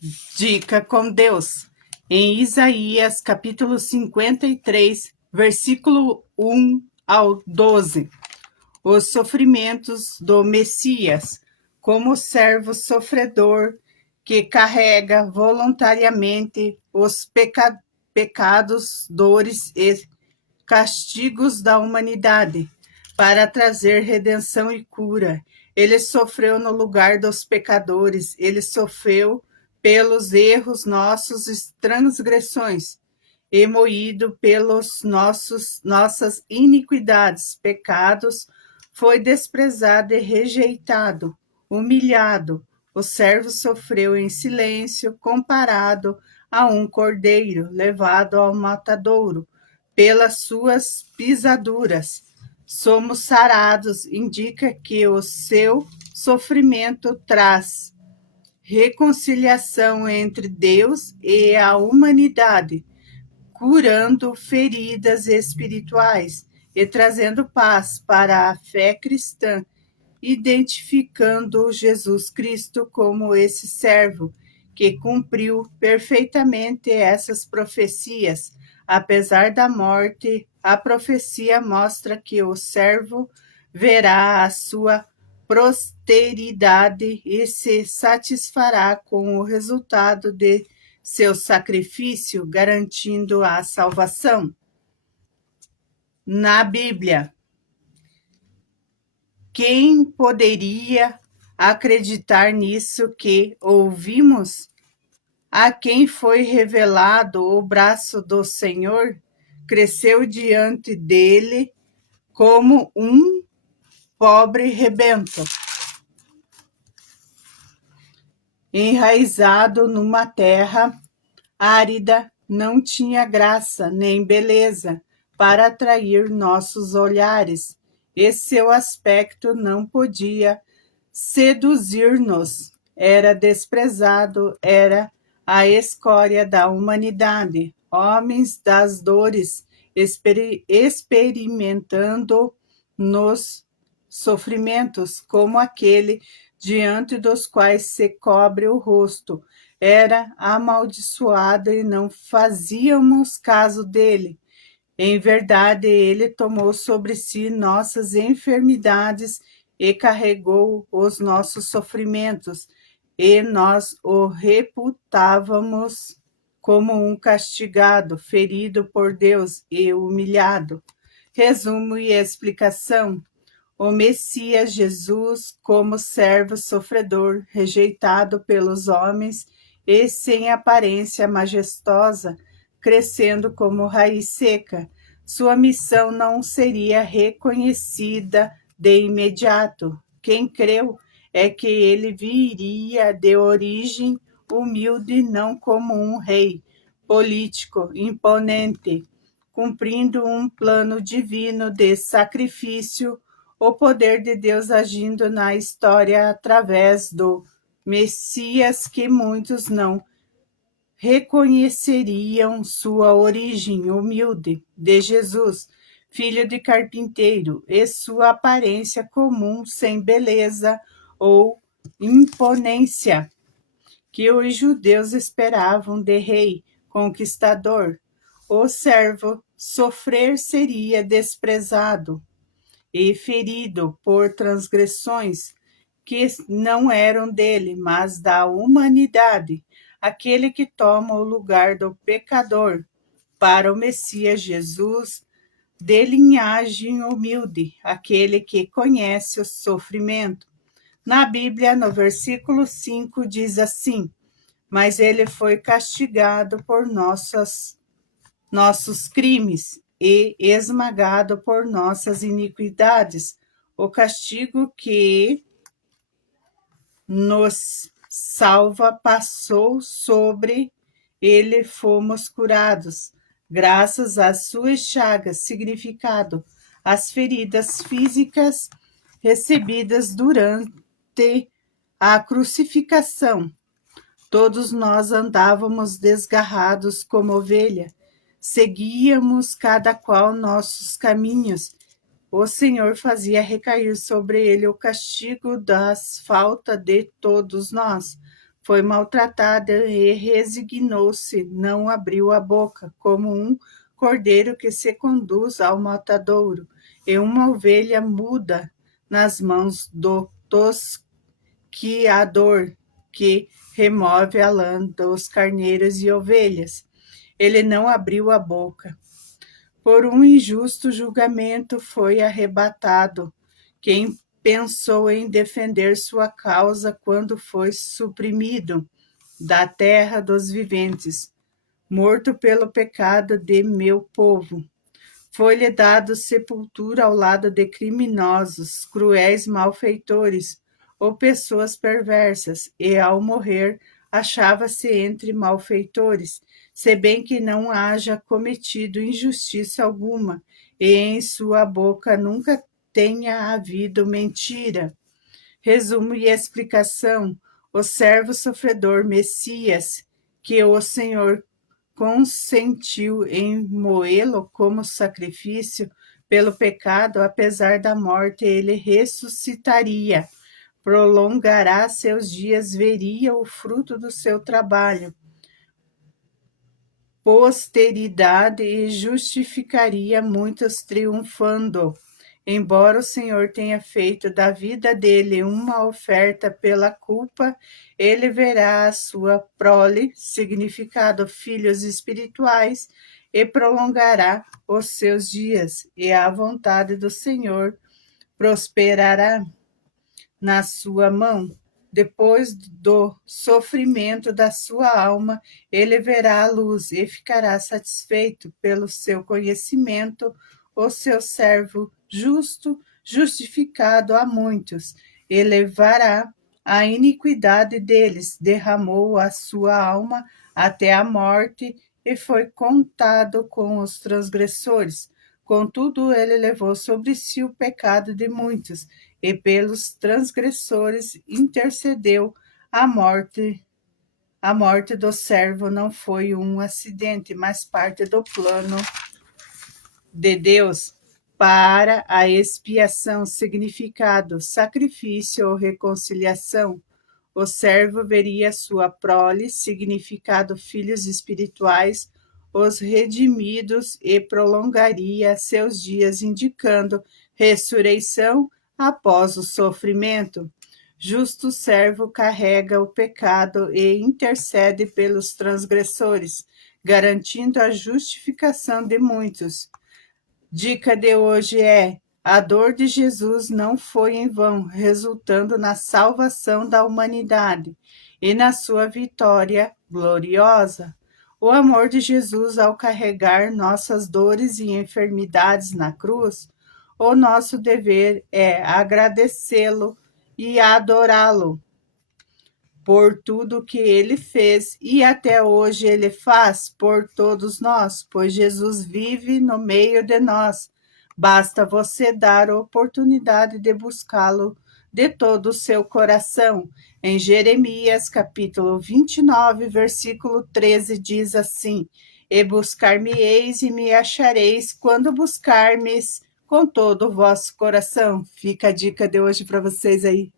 Dica com Deus. Em Isaías, capítulo 53, versículo 1 ao 12. Os sofrimentos do Messias, como servo sofredor que carrega voluntariamente os pecados, dores e castigos da humanidade, para trazer redenção e cura. Ele sofreu no lugar dos pecadores, ele sofreu pelos erros nossos e transgressões, e moído pelos nossas iniquidades, pecados, foi desprezado e rejeitado, humilhado. O servo sofreu em silêncio, comparado a um cordeiro levado ao matadouro. Pelas suas pisaduras somos sarados, indica que o seu sofrimento traz reconciliação entre Deus e a humanidade, curando feridas espirituais e trazendo paz para a fé cristã, identificando Jesus Cristo como esse servo que cumpriu perfeitamente essas profecias. Apesar da morte, a profecia mostra que o servo verá a sua posteridade e se satisfará com o resultado de seu sacrifício, garantindo a salvação. Na Bíblia, quem poderia acreditar nisso que ouvimos? A quem foi revelado o braço do Senhor, cresceu diante dele como um pobre rebento, enraizado numa terra árida, não tinha graça nem beleza para atrair nossos olhares, e seu aspecto não podia seduzir-nos. Era desprezado, era a escória da humanidade, homens das dores, experimentando nos sofrimentos como aquele diante dos quais se cobre o rosto. Era amaldiçoado e não fazíamos caso dele. Em verdade, ele tomou sobre si nossas enfermidades e carregou os nossos sofrimentos, e nós o reputávamos como um castigado, ferido por Deus e humilhado. Resumo e explicação. O Messias Jesus, como servo sofredor, rejeitado pelos homens e sem aparência majestosa, crescendo como raiz seca, sua missão não seria reconhecida de imediato. Quem creu é que ele viria de origem humilde, não como um rei político imponente, cumprindo um plano divino de sacrifício, o poder de Deus agindo na história através do Messias que muitos não reconheceriam sua origem humilde de Jesus, filho de carpinteiro, e sua aparência comum, sem beleza ou imponência, que os judeus esperavam de rei conquistador. O servo sofrer seria desprezado e ferido por transgressões que não eram dele, mas da humanidade, aquele que toma o lugar do pecador. Para o Messias Jesus, de linhagem humilde, aquele que conhece o sofrimento. Na Bíblia, no versículo 5, diz assim: mas ele foi castigado por nossos crimes e esmagado por nossas iniquidades. O castigo que nos salva passou sobre ele, fomos curados. Graças às suas chagas, significado, as feridas físicas recebidas durante a crucificação. Todos nós andávamos desgarrados como ovelha, seguíamos cada qual nossos caminhos. O Senhor fazia recair sobre ele o castigo das faltas de todos nós. foi maltratada e resignou-se, não abriu a boca, como um cordeiro que se conduz ao matadouro, e uma ovelha muda nas mãos do tosquiador, que remove a lã dos carneiros e ovelhas. Ele não abriu a boca. Por um injusto julgamento foi arrebatado. Quem pensou em defender sua causa quando foi suprimido da terra dos viventes, morto pelo pecado de meu povo? Foi-lhe dado sepultura ao lado de criminosos, cruéis malfeitores ou pessoas perversas, e ao morrer achava-se entre malfeitores, se bem que não haja cometido injustiça alguma, e em sua boca nunca tenha havido mentira. Resumo e explicação: o servo sofredor Messias, que o Senhor consentiu em moê-lo como sacrifício pelo pecado, apesar da morte, ele ressuscitaria, prolongará seus dias, veria o fruto do seu trabalho, posteridade e justificaria muitos triunfando. Embora o Senhor tenha feito da vida dele uma oferta pela culpa, ele verá a sua prole, significado filhos espirituais, e prolongará os seus dias, e a vontade do Senhor prosperará na sua mão. Depois do sofrimento da sua alma, ele verá a luz e ficará satisfeito pelo seu conhecimento, o seu servo justo, justificado a muitos, elevará a iniquidade deles, derramou a sua alma até a morte e foi contado com os transgressores. Contudo, ele levou sobre si o pecado de muitos, e pelos transgressores intercedeu. A morte do servo não foi um acidente, mas parte do plano de Deus para a expiação, significado, sacrifício ou reconciliação. O servo veria sua prole, significado, filhos espirituais, os redimidos, e prolongaria seus dias, indicando ressurreição após o sofrimento. Justo servo carrega o pecado e intercede pelos transgressores, garantindo a justificação de muitos. Dica de hoje é: a dor de Jesus não foi em vão, resultando na salvação da humanidade e na sua vitória gloriosa. O amor de Jesus ao carregar nossas dores e enfermidades na cruz, o nosso dever é agradecê-lo e adorá-lo por tudo que ele fez e até hoje ele faz por todos nós, pois Jesus vive no meio de nós. Basta você dar a oportunidade de buscá-lo de todo o seu coração. Em Jeremias, capítulo 29, versículo 13, diz assim: E buscar-me-eis e me achareis quando buscar-me com todo o vosso coração. Fica a dica de hoje para vocês aí.